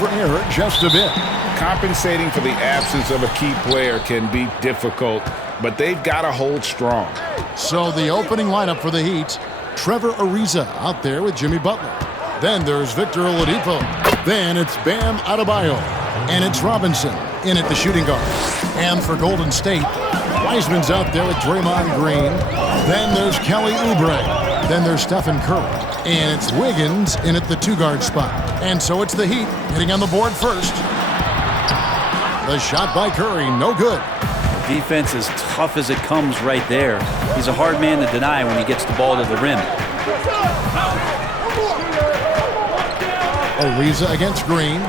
for error just a bit. Compensating for the absence of a key player can be difficult, but they've got to hold strong. So the opening lineup for the Heat, Trevor Ariza out there with Jimmy Butler. Then there's Victor Oladipo. Then it's Bam Adebayo. And it's Robinson in at the shooting guard. And for Golden State, Wiseman's out there with Draymond Green. Then there's Kelly Oubre. Then there's Stephen Curry. And it's Wiggins in at the two-guard spot. And so it's the Heat hitting on the board first. The shot by Curry, no good. Defense is tough as it comes right there. He's a hard man to deny when he gets the ball to the rim. Ariza against Green.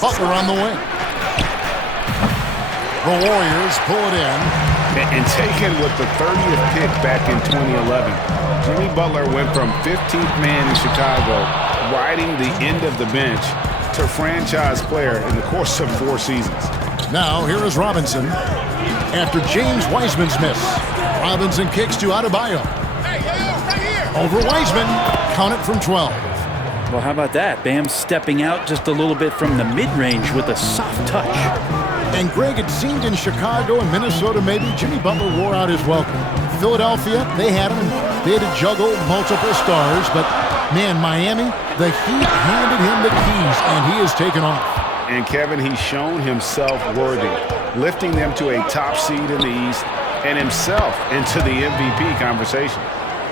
Butler on the wing. The Warriors pull it in. And taken with the 30th pick back in 2011, Jimmy Butler went from 15th man in Chicago, riding the end of the bench, to franchise player in the course of 4 seasons. Now here is Robinson. After James Wiseman's miss, Robinson kicks to Adebayo. Over Wiseman, count it from 12. Well, how about that? Bam stepping out just a little bit from the mid-range with a soft touch. And Greg, it seemed in Chicago and Minnesota maybe Jimmy Butler wore out his welcome. Philadelphia, they had him. They had to juggle multiple stars, but man, Miami, the Heat handed him the keys, and he has taken off. And Kevin, he's shown himself worthy, lifting them to a top seed in the East and himself into the MVP conversation.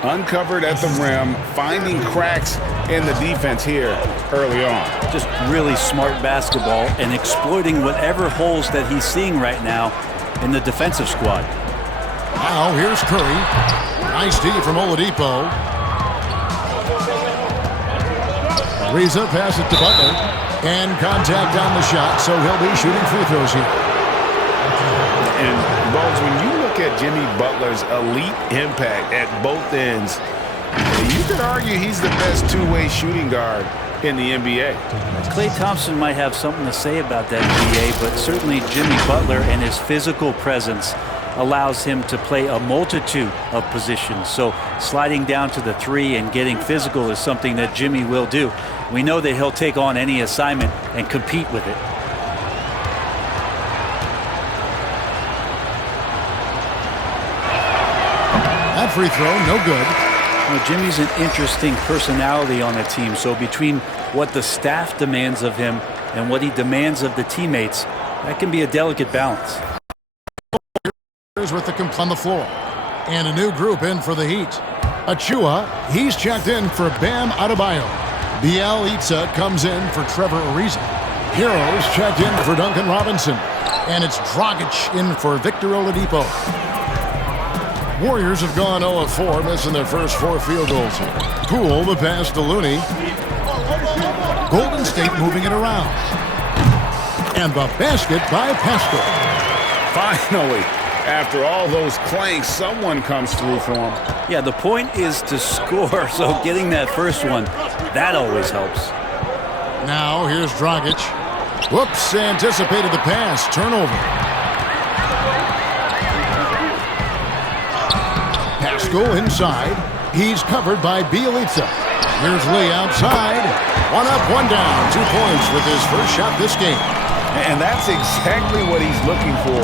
Uncovered at the rim, finding cracks in the defense here early on. Just really smart basketball and exploiting whatever holes that he's seeing right now in the defensive squad. Now here's Curry. Nice D from Oladipo. Ariza pass it to Butler. And contact on the shot, so he'll be shooting free throws here. And, Bones, when you look at Jimmy Butler's elite impact at both ends, you could argue he's the best two-way shooting guard in the NBA. Klay Thompson might have something to say about that, GA, but certainly Jimmy Butler and his physical presence allows him to play a multitude of positions. So sliding down to the 3 and getting physical is something that Jimmy will do. We know that he'll take on any assignment and compete with it. That free throw, no good. Well, Jimmy's an interesting personality on the team. So between what the staff demands of him and what he demands of the teammates, that can be a delicate balance. With the on the floor. And a new group in for the Heat. Achua, he's checked in for Bam Adebayo. Bielitsa comes in for Trevor Ariza. Heroes checked in for Duncan Robinson. And it's Dragic in for Victor Oladipo. Warriors have gone 0 of 4, missing their first 4 field goals here. Poole the pass to Looney. Golden State moving it around. And the basket by Pascal. Finally, after all those clanks, someone comes through for him. Yeah, the point is to score, so getting that first one, that always helps. Now here's Dragic. Whoops, anticipated the pass. Turnover. Pascal inside. He's covered by Bielitsa. Here's Lee outside. 1 up, 1 down. 2 points with his first shot this game. And that's exactly what he's looking for,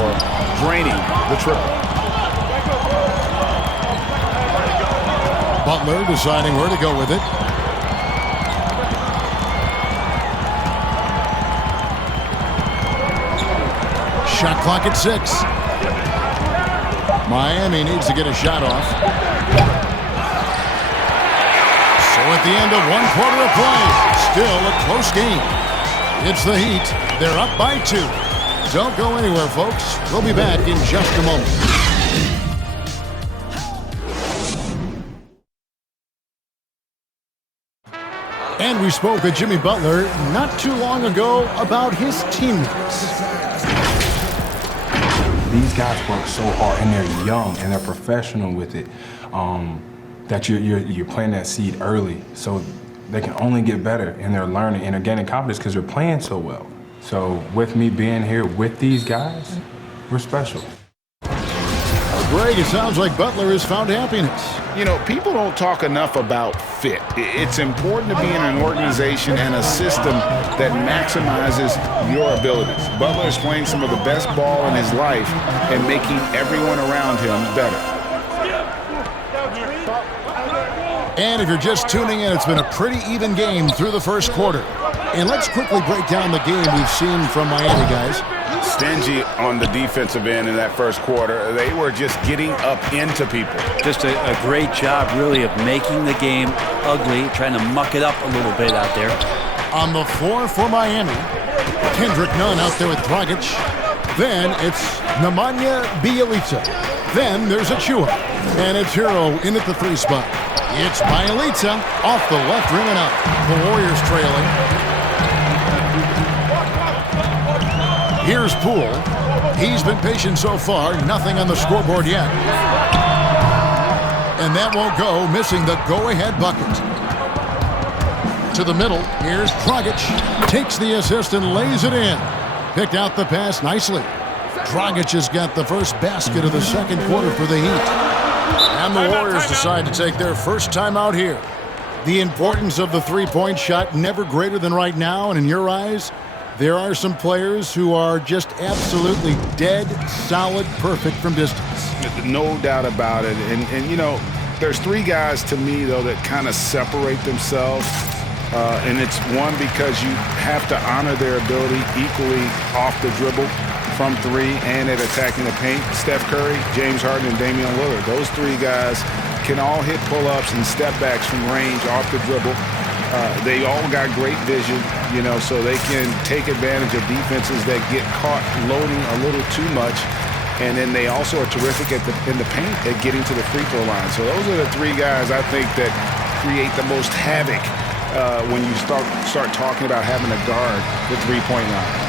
draining the triple. Butler deciding where to go with it. Shot clock at 6. Miami needs to get a shot off. So at the end of 1 quarter of play, still a close game. It's the Heat. They're up by 2. Don't go anywhere, folks. We'll be back in just a moment. And we spoke with Jimmy Butler not too long ago about his teammates. These guys work so hard, and they're young, and they're professional with it, that you're planting that seed early, so they can only get better, and they're learning, and they're gaining confidence because they're playing so well. So with me being here with these guys, we're special. Well, Greg, it sounds like Butler has found happiness. You know, people don't talk enough about fit. It's important to be in an organization and a system that maximizes your abilities. Butler is playing some of the best ball in his life and making everyone around him better. And if you're just tuning in, it's been a pretty even game through the first quarter. And let's quickly break down the game we've seen from Miami, guys. Stingy on the defensive end in that first quarter. They were just getting up into people. Just a great job, really, of making the game ugly, trying to muck it up a little bit out there. On the floor for Miami, Kendrick Nunn out there with Dragic. Then it's Nemanja Bjelica. Then there's Achua. And it's Hero in at the 3 spot. It's Bjelica off the left rim and out. The Warriors trailing. Here's Poole. He's been patient so far. Nothing on the scoreboard yet. And that won't go, missing the go-ahead bucket. To the middle. Here's Dragic. Takes the assist and lays it in. Picked out the pass nicely. Dragic has got the first basket of the second quarter for the Heat. And the Warriors decide to take their first time out here. The importance of the three-point shot never greater than right now, and in your eyes, there are some players who are just absolutely dead, solid, perfect from distance. No doubt about it. And you know, there's 3 guys to me, though, that kind of separate themselves. And it's one, because you have to honor their ability equally off the dribble, from 3, and at attacking the paint. Steph Curry, James Harden, and Damian Lillard. Those 3 guys can all hit pull-ups and step-backs from range off the dribble. They all got great vision, you know, so they can take advantage of defenses that get caught loading a little too much. And then they also are terrific in the paint at getting to the free throw line. So those are the 3 guys I think that create the most havoc when you start talking about having to guard the three-point line.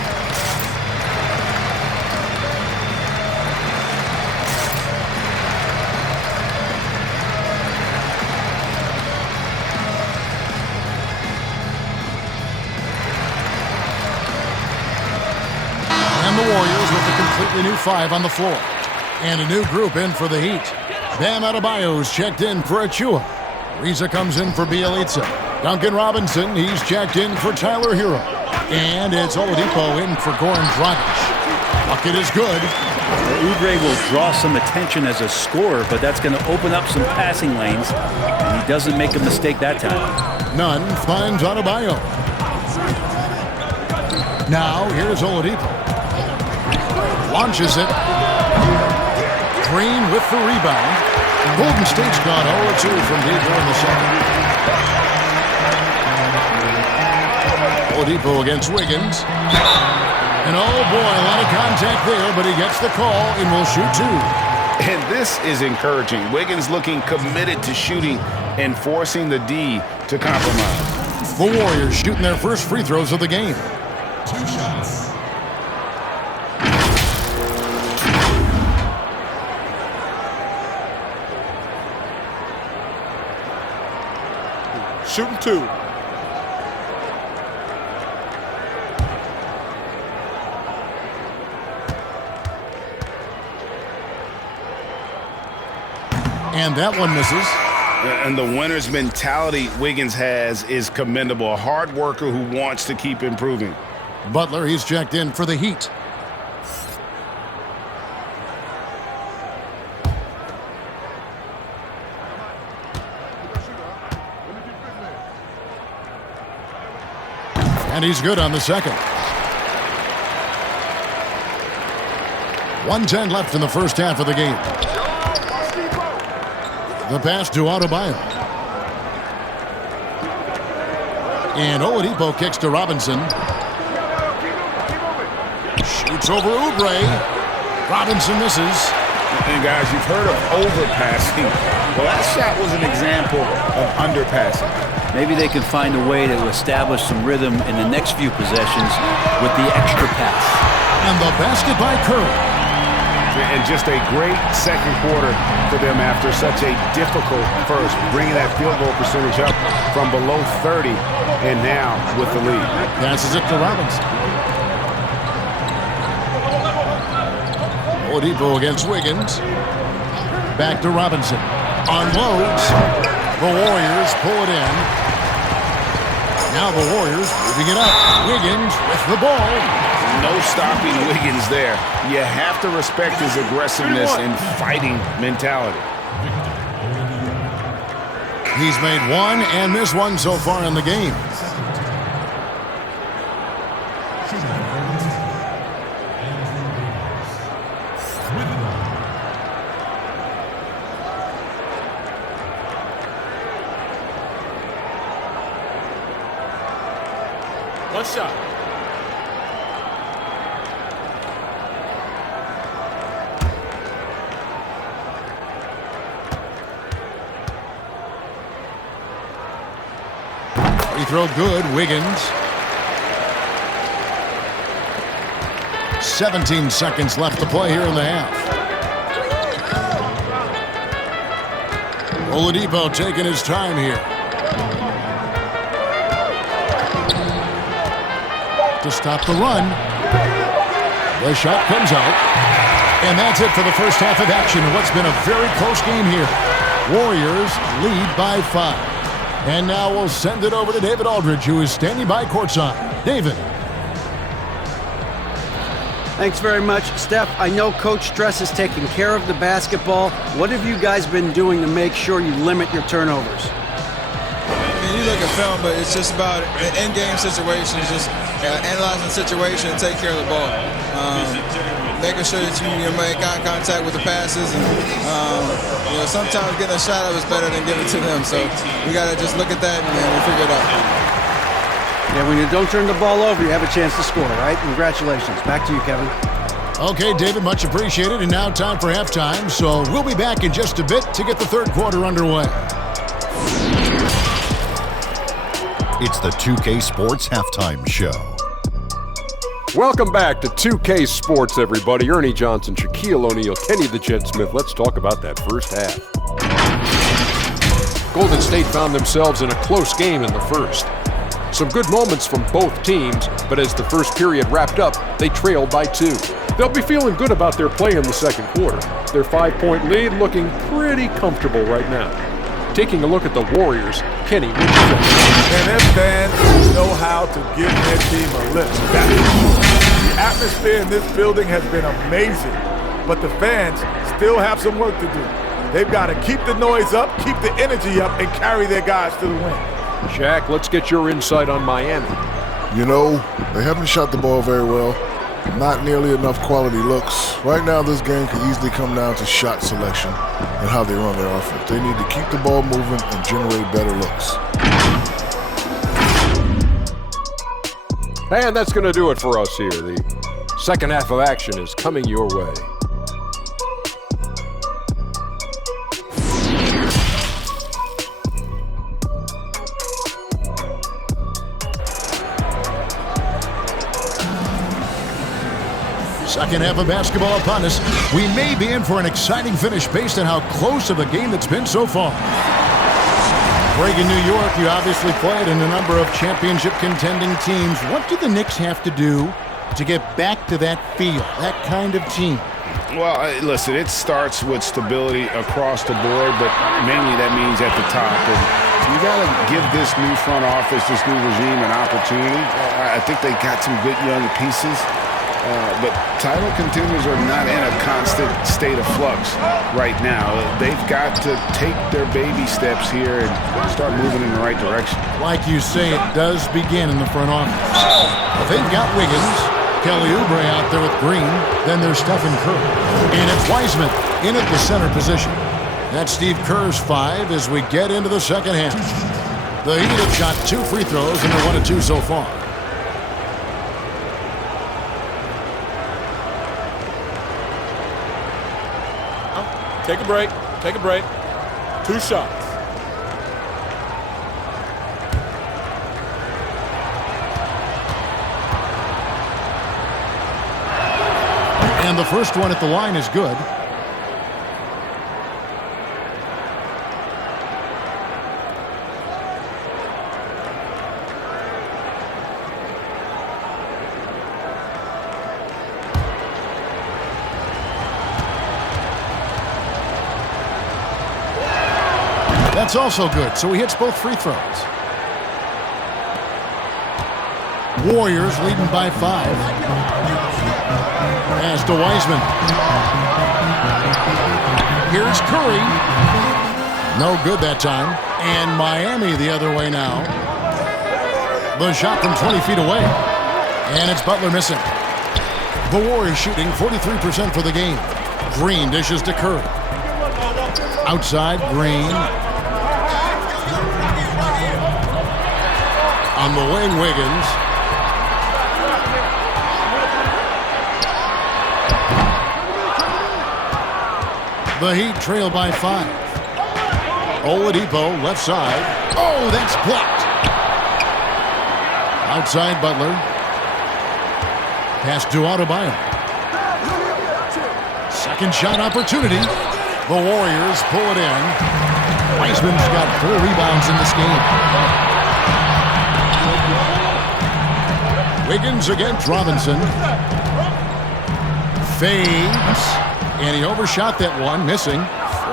The Warriors with a completely new 5 on the floor. And a new group in for the Heat. Bam Adebayo's checked in for Achua. Ariza comes in for Bjelica. Duncan Robinson, he's checked in for Tyler Hero. And it's Oladipo in for Goran Dragic. Bucket is good. Oubre will draw some attention as a scorer, but that's going to open up some passing lanes. And he doesn't make a mistake that time. Nunn finds Adebayo. Now here's Oladipo. Launches it. Green with the rebound. Golden State's gone 0-2 from deep in the second. Oladipo against Wiggins. And oh boy, a lot of contact there, but he gets the call and will shoot 2. And this is encouraging. Wiggins looking committed to shooting and forcing the D to compromise. The Warriors shooting their first free throws of the game. 2 shots. Shooting 2. And that one misses. And the winner's mentality Wiggins has is commendable. A hard worker who wants to keep improving. Butler, he's checked in for the Heat. And he's good on the second. 1:10 left in the first half of the game. The pass to Adebayo. And Oladipo kicks to Robinson. Shoots over Oubre. Robinson misses. And guys, you've heard of overpassing. Well, that shot was an example of underpassing. Maybe they can find a way to establish some rhythm in the next few possessions with the extra pass. And the basket by Curry. And just a great second quarter for them after such a difficult first, bringing that field goal percentage up from below 30 and now with the lead. Passes it to Robinson. Oladipo against Wiggins. Back to Robinson. Unloads. The Warriors pull it in. Now the Warriors moving it up. Wiggins with the ball. No stopping Wiggins there. You have to respect his aggressiveness and fighting mentality. He's made one and missed one so far in the game. One shot. Free throw good, Wiggins. 17 seconds left to play here in the half. Oladipo taking his time here. To stop the run. The shot comes out. And that's it for the first half of action. What's been a very close game here. Warriors lead by 5. And now we'll send it over to David Aldridge, who is standing by courtside. David. Thanks very much, Steph. I know Coach Stress is taking care of the basketball. What have you guys been doing to make sure you limit your turnovers? You look at film, but it's just about in-game situations, just analyzing the situation and take care of the ball. Making sure that you make eye contact with the passes, and sometimes getting a shot up is better than giving it to them. So we got to just look at that and we'll figure it out. Yeah, when you don't turn the ball over, you have a chance to score, right? Congratulations. Back to you, Kevin. Okay, David, much appreciated. And now time for halftime. So we'll be back in just a bit to get the third quarter underway. It's the 2K Sports Halftime Show. Welcome back to 2K Sports, everybody. Ernie Johnson, Shaquille O'Neal, Kenny the Jet Smith. Let's talk about that first half. Golden State found themselves in a close game in the first. Some good moments from both teams, but as the first period wrapped up, they trailed by 2. They'll be feeling good about their play in the second quarter. Their 5-point lead looking pretty comfortable right now. Taking a look at the Warriors, Kenny, what do you think? And them fans know how to give their team a lift. The atmosphere in this building has been amazing, but the fans still have some work to do. They've got to keep the noise up, keep the energy up, and carry their guys to the win. Shaq, let's get your insight on Miami. They haven't shot the ball very well. Not nearly enough quality looks. Right now, this game could easily come down to shot selection and how they run their offense. They need to keep the ball moving and generate better looks. And that's going to do it for us here. The second half of action is coming your way. Second half of basketball upon us. We may be in for an exciting finish based on how close of a game that's been so far. Greg, in New York, you obviously played in a number of championship contending teams. What do the Knicks have to do to get back to that feel, that kind of team? Well, listen, it starts with stability across the board, but mainly that means at the top. And you got to give this new front office, this new regime an opportunity. I think they got some good young pieces. But title contenders are not in a constant state of flux right now. They've got to take their baby steps here and start moving in the right direction. Like you say, it does begin in the front office. They've got Wiggins, Kelly Oubre out there with Green. Then there's Stephen Curry. And it's Wiseman in at the center position. That's Steve Kerr's 5 as we get into the second half. The Heat have shot 2 free throws and they're 1 of 2 so far. Take a break. Take a break. 2 shots. And the first one at the line is good. That's also good, so he hits both free throws. Warriors leading by 5. Pass to Wiseman. Here's Curry. No good that time. And Miami the other way now. The shot from 20 feet away. And it's Butler missing. The Warriors shooting 43% for the game. Green dishes to Curry. Outside, Green. On the wing, Wiggins. The Heat trail by 5. Oladipo, left side. Oh, that's blocked. Outside, Butler. Pass to Adebayo. Second shot opportunity. The Warriors pull it in. Wiseman's got 4 rebounds in this game. Wiggins against Robinson. Fades. And he overshot that one, missing.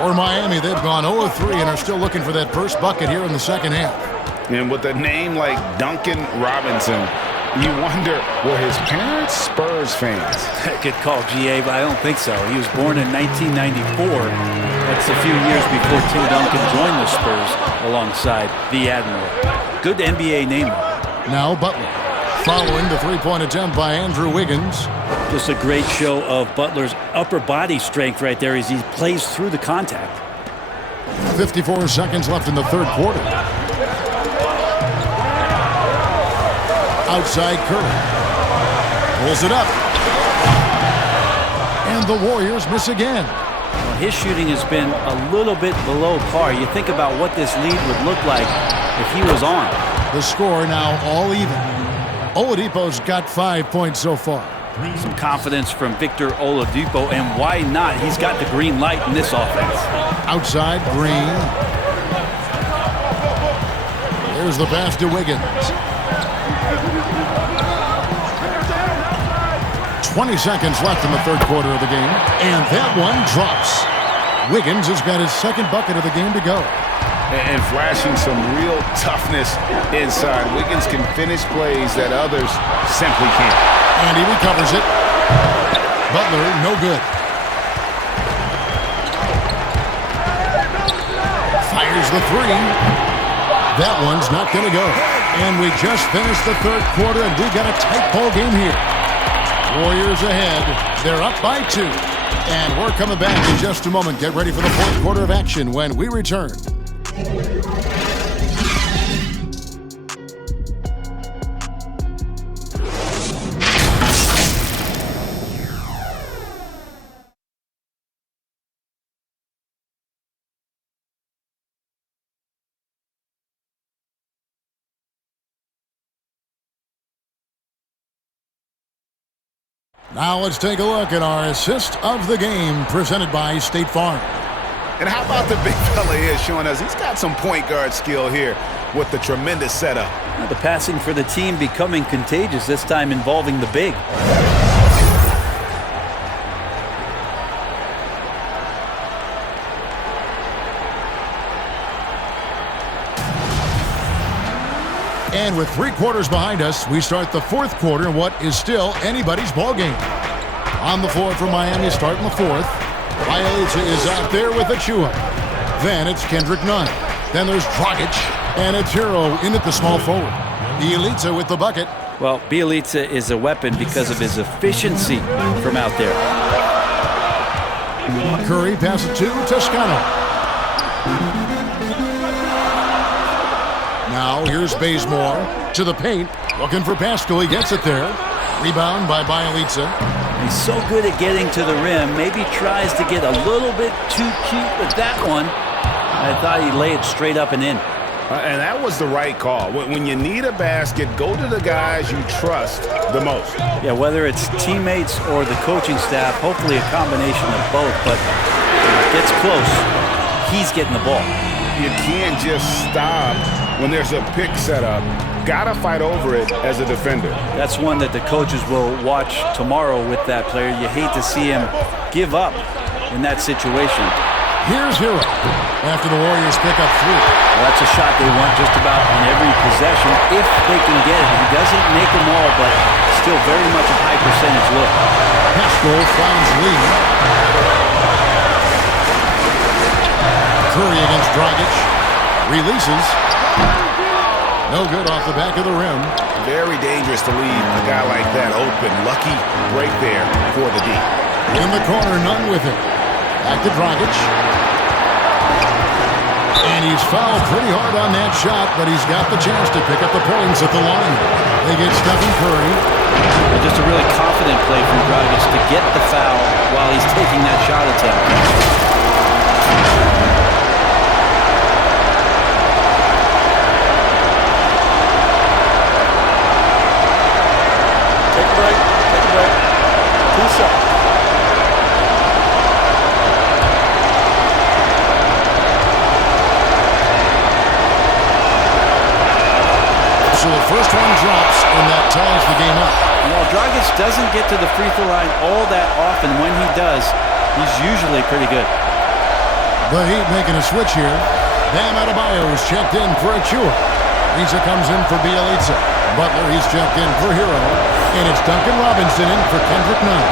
For Miami, they've gone 0-3 and are still looking for that first bucket here in the second half. And with a name like Duncan Robinson, you wonder, were his parents Spurs fans? Good call, GA, but I don't think so. He was born in 1994. That's a few years before Tim Duncan joined the Spurs alongside the Admiral. Good NBA name. Now Butler, following the three-point attempt by Andrew Wiggins. Just a great show of Butler's upper body strength right there as he plays through the contact. 54 seconds left in the third quarter. Outside Curry. Pulls it up. And the Warriors miss again. Well, his shooting has been a little bit below par. You think about what this lead would look like if he was on. The score now all even. Oladipo's got 5 points so far. Some confidence from Victor Oladipo, and why not? He's got the green light in this offense. Outside, Green. Here's the pass to Wiggins. 20 seconds left in the third quarter of the game, and that one drops. Wiggins has got his second bucket of the game to go. And flashing some real toughness inside. Wiggins can finish plays that others simply can't. And he recovers it. Butler, no good. Fires the three. That one's not going to go. And we just finished the third quarter, and we've got a tight ball game here. Warriors ahead. They're up by 2. And we're coming back in just a moment. Get ready for the fourth quarter of action when we return. Now let's take a look at our assist of the game presented by State Farm. And how about the big fella here showing us he's got some point guard skill here with the tremendous setup. The passing for the team becoming contagious, this time involving the big. And with 3 quarters behind us, we start the fourth quarter in what is still anybody's ball game. On the floor for Miami, starting the fourth. Bielitsa is out there with Achua. Then it's Kendrick Nunn. Then there's Dragic. And it's Hero in at the small forward. Bielitsa with the bucket. Well, Bielitsa is a weapon because of his efficiency from out there. Curry passes to Toscano. Now here's Bazemore to the paint. Looking for Pascal. He gets it there. Rebound by Bielitsa. He's so good at getting to the rim. Maybe tries to get a little bit too cute with that one. I thought he laid it straight up and in. And that was the right call. When you need a basket, go to the guys you trust the most. Yeah, whether it's teammates or the coaching staff, hopefully a combination of both. But when it gets close, he's getting the ball. You can't just stop when there's a pick set up. Gotta fight over it as a defender. That's one that the coaches will watch tomorrow with that player. You hate to see him give up in that situation. Here's Hero after the Warriors pick up 3. Well, that's a shot they want just about on every possession if they can get it. He doesn't make them all, but still very much a high percentage look. Pascal finds Lee. Curry against Dragic. Releases. No good off the back of the rim. Very dangerous to leave a guy like that open. Lucky break there for the D. In the corner, none with it. Back to Dragic. And he's fouled pretty hard on that shot, but he's got the chance to pick up the points at the line. They get Stephen Curry. And just a really confident play from Dragic to get the foul while he's taking that shot attempt. Take a break. Take a break. 2 shots. So the first one drops, and that ties the game up. Well, Dragic doesn't get to the free throw line all that often. When he does, he's usually pretty good. The Heat making a switch here. Bam Adebayo is checked in for Achua. Ariza comes in for Bielitsa. Butler, he's checked in for Hero. And it's Duncan Robinson in for Kendrick Nunn.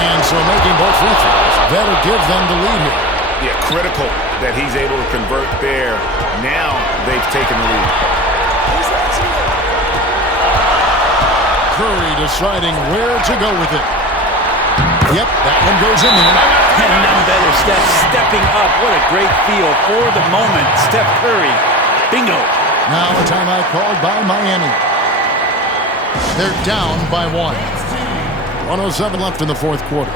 And so making both free throws, that'll give them the lead here. Yeah, critical that he's able to convert there. Now they've taken the lead. Curry deciding where to go with it. Yep, that one goes in there. And none better, Steph stepping up. What a great feel for the moment. Steph Curry. Bingo. Now a timeout called by Miami. They're down by 1. 1:07 left in the fourth quarter.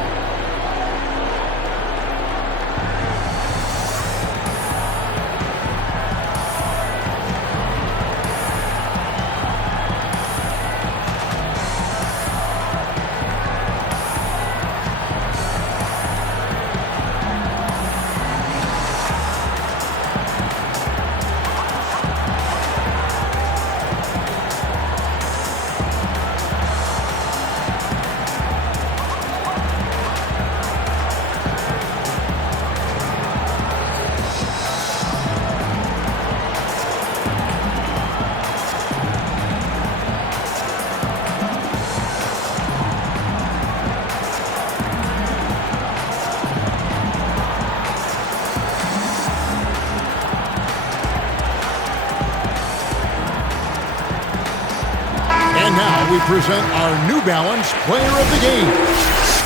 And now we present our New Balance Player of the Game,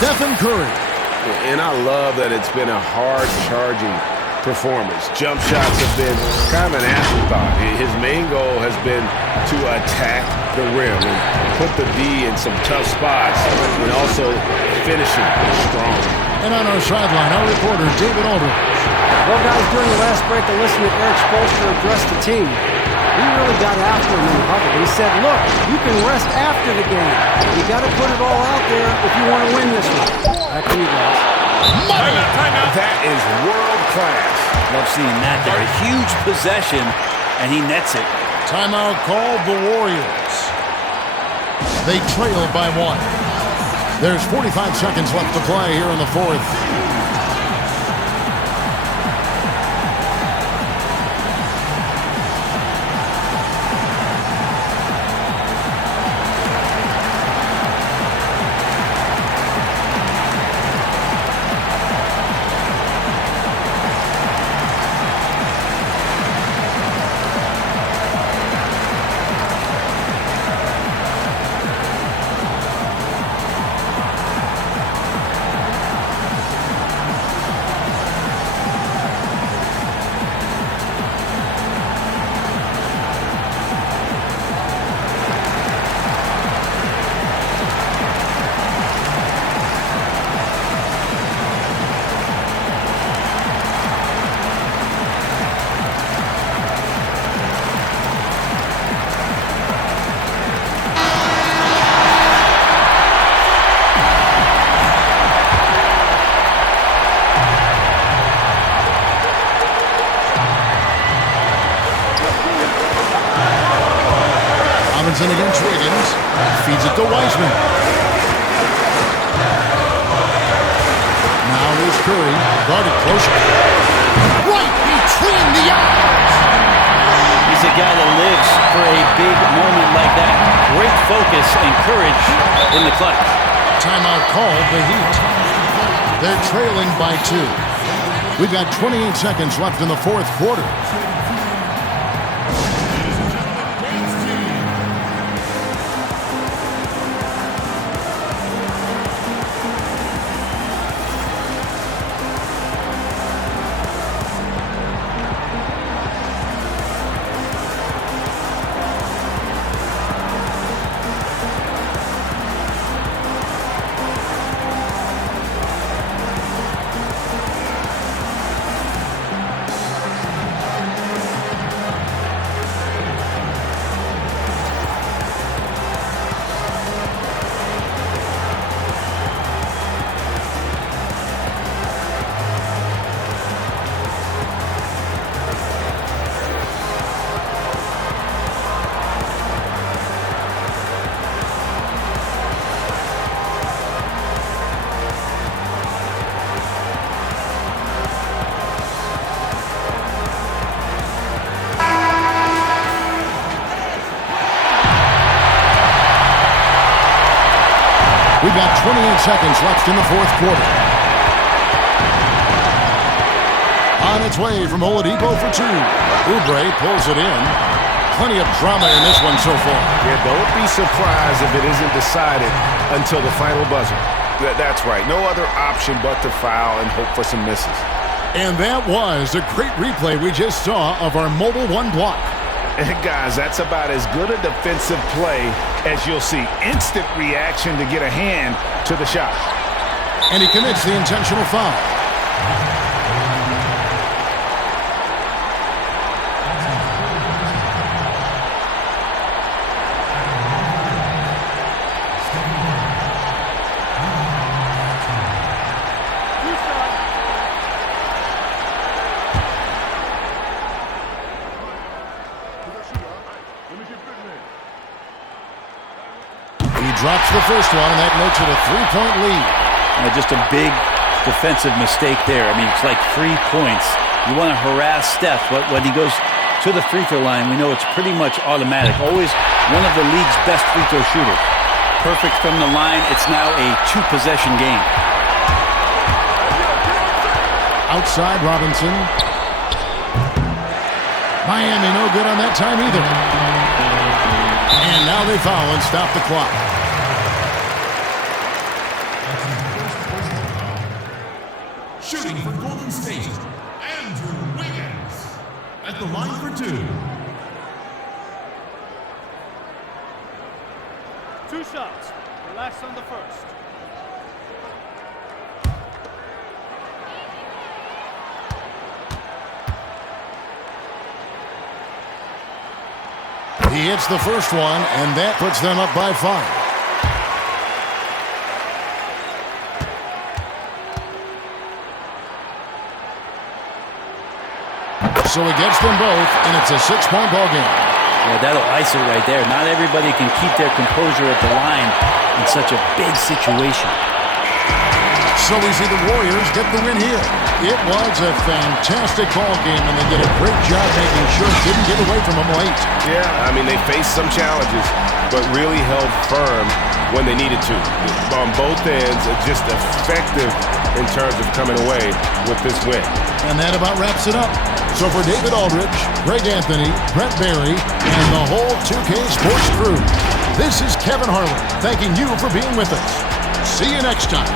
Stephen Curry. And I love that it's been a hard-charging performance. Jump shots have been kind of an afterthought. His main goal has been to attack the rim and put the D in some tough spots and also finishing strong. And on our sideline, our reporter, David Aldridge. Well, guys, during the last break, I listened to Eric Spoelstra address the team. He really got after him in the huddle. He said, look, you can rest after the game. You got to put it all out there if you want to win this one. Back to you guys. Timeout. That is world class. Love seeing that there. A huge possession, and he nets it. Timeout called the Warriors. They trail by 1. There's 45 seconds left to play here in the fourth. Robinson against Wiggins. Feeds it to Wiseman. Now is Curry, guarded closely. Right between the eyes. He's a guy that lives for a big moment like that. Great focus and courage in the clutch. Timeout called the Heat. They're trailing by 2. We've got 28 seconds left in the fourth quarter. We've got 28 seconds left in the fourth quarter. On its way from Oladipo for 2. Oubre pulls it in. Plenty of drama in this one so far. Yeah, don't be surprised if it isn't decided until the final buzzer. That's right. No other option but to foul and hope for some misses. And that was a great replay we just saw of our Mobile One block. And guys, that's about as good a defensive play as you'll see. Instant reaction to get a hand to the shot. And he commits the intentional foul. Drops the first one, and that makes it a 3-point lead. Just a big defensive mistake there. I mean, it's like 3 points. You want to harass Steph, but when he goes to the free throw line, we know it's pretty much automatic. Always one of the league's best free throw shooters. Perfect from the line. It's now a 2-possession game. Outside Robinson. Miami no good on that time either. And now they foul and stop the clock. Shooting for Golden State, Andrew Wiggins at the line for 2. 2 shots. Relax on the first. He hits the first one, and that puts them up by 5. So he gets them both, and it's a 6-point ball game. Yeah, that'll ice it right there. Not everybody can keep their composure at the line in such a big situation. So we see the Warriors get the win here. It was a fantastic ball game, and they did a great job making sure it didn't get away from them late. Yeah, I mean, they faced some challenges, but really held firm when they needed to. On both ends, just effective in terms of coming away with this win. And that about wraps it up. So for David Aldridge, Greg Anthony, Brent Barry, and the whole 2K Sports crew, this is Kevin Harlan thanking you for being with us. See you next time.